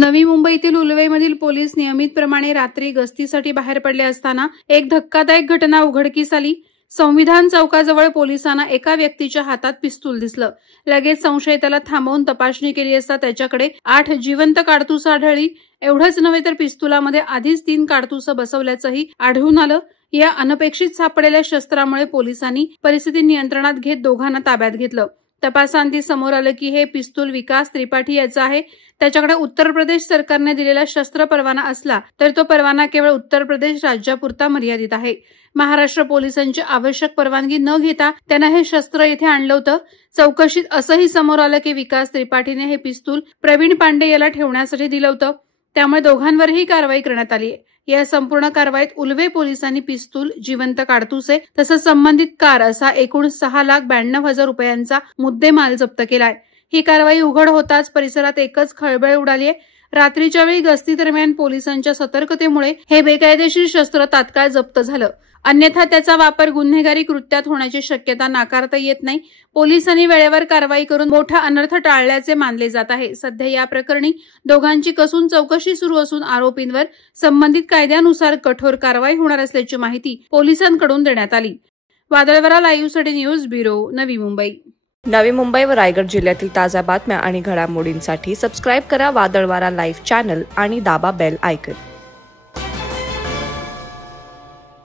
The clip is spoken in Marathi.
नवी मुंबईतील उलवेमधील पोलीस नियमितप्रमाणे रात्री गस्तीसाठी बाहेर पडले असताना एक धक्कादायक घटना उघडकीस आली। संविधान चौकाजवळ पोलिसांना एका व्यक्तीच्या हातात पिस्तूल दिसलं। लगेच संशयिताला थांबवून तपासणी केली असता त्याच्याकडे 8 जिवंत काडतुसं आढळली। एवढंच नव्हे तर पिस्तुलामध्ये आधीच 3 काडतुसं बसवल्याचंही आढळून आलं। या अनपेक्षित सापडलेल्या शस्त्रामुळे पोलिसांनी परिस्थिती नियंत्रणात घेत दोघांना ताब्यात घेतलं। तपासांती समोर आलं की हे पिस्तूल विकास त्रिपाठी याचं आहे। त्याच्याकडे उत्तर प्रदेश सरकारने दिलेला शस्त्र परवाना असला तर तो परवाना केवळ उत्तर प्रदेश राज्यापुरता मर्यादित आहे। महाराष्ट्र पोलिसांची आवश्यक परवानगी न घेता त्यानं हे शस्त्र येथे आणलं होतं। चौकशीत असंही समोर आलं की विकास त्रिपाठीने हे पिस्तूल प्रवीण पांडे याला ठेवण्यासाठी दिलं होतं। त्यामुळे दोघांवरही कारवाई करण्यात आली आहे। या संपूर्ण कारवाईत उलवे पोलिसांनी पिस्तूल, जिवंत काडतुसे तसंच संबंधित कार असा एकूण 6,92,000 रुपयांचा मुद्देमाल जप्त केलाय। ही कारवाई उघड होताच परिसरात एकच खळबळ उडाली आहे। रात्रीच्या वेळी गस्ती दरम्यान पोलिसांच्या सतर्कतेमुळे हे बेकायदेशीर शस्त्र तात्काळ जप्त झालं। अन्यथा त्याचा वापर गुन्हेगारी कृत्यात होण्याची शक्यता नाकारता येत नाही। पोलिसांनी वेळेवर कारवाई करून मोठा अनर्थ टाळल्याचे मानले जात आहे। सध्या या प्रकरणी दोघांची कसून चौकशी सुरू असून आरोपींवर संबंधित कायद्यानुसार कठोर कारवाई होणार असल्याची माहिती पोलिसांकडून देण्यात आली। वादळवारा लाईव्हसाठी न्यूज ब्युरो, नवी मुंबई। नवी मुंबई व रायगड जिल्ह्यातील ताज्या बातम्या आणि घडामोडींसाठी सबस्क्राईब करा वादळवारा लाईव्ह चॅनल आणि दाबा बेल आयकॉन।